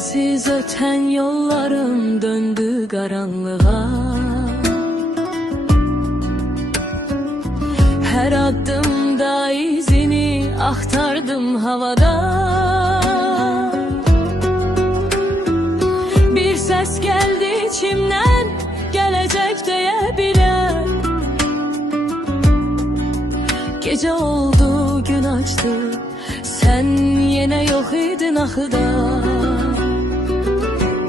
sensiz öten yollarım döndü karanlığa. Her adımda izini aktardım havada. Bir ses geldi içimden, gelecek diye bile. Gece oldu, gün açtı, sen yine yok idin ahıda.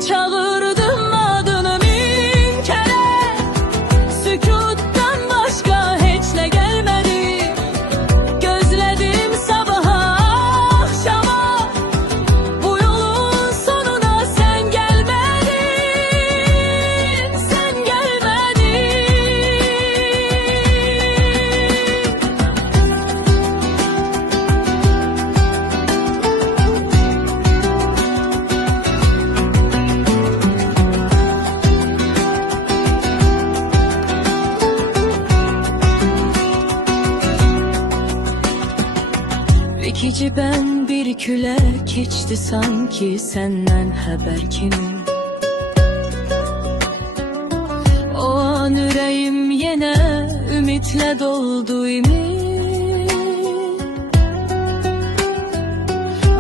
Çağırdım adını bin kere, sükuttan başka hiç ne gelmedi. Gözledim sabaha akşama, bu yolun sonuna sen gelmedin, sen gelmedin. İkici ben bir külek içti sanki senden haber kimin. O an yüreğim yine ümitle doldu imin.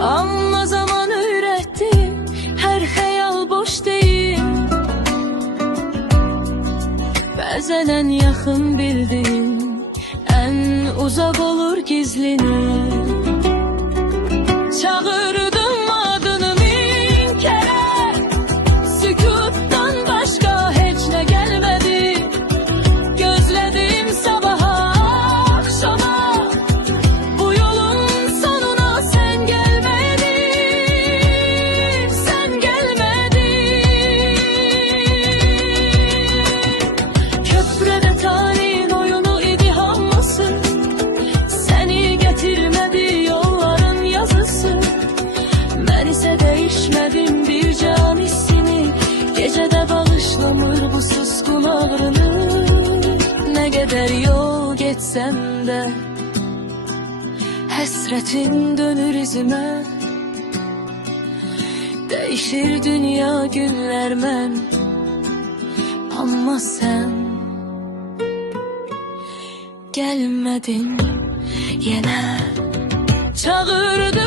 Ama zaman öğretti, her hayal boş değil. Bazen en yakın bildiğin en uzak olur gizlini. Çağırdım adını bin kere, sükuttan başka hiç ne gelmedi. Gözledim sabaha akşama, bu yolun sonuna sen gelmedin, sen gelmedin. Köprüde tarihin oyunu idi hamması, seni getirmedi yolların yazısı. Ben ise değişmedim bir can hissini, gecede bağışlamır bu suskun ağrını. Ne kadar yol geçsem de hasretin dönür izime. Değişir dünya günlermen, ama sen gelmedin yine. Çağırdım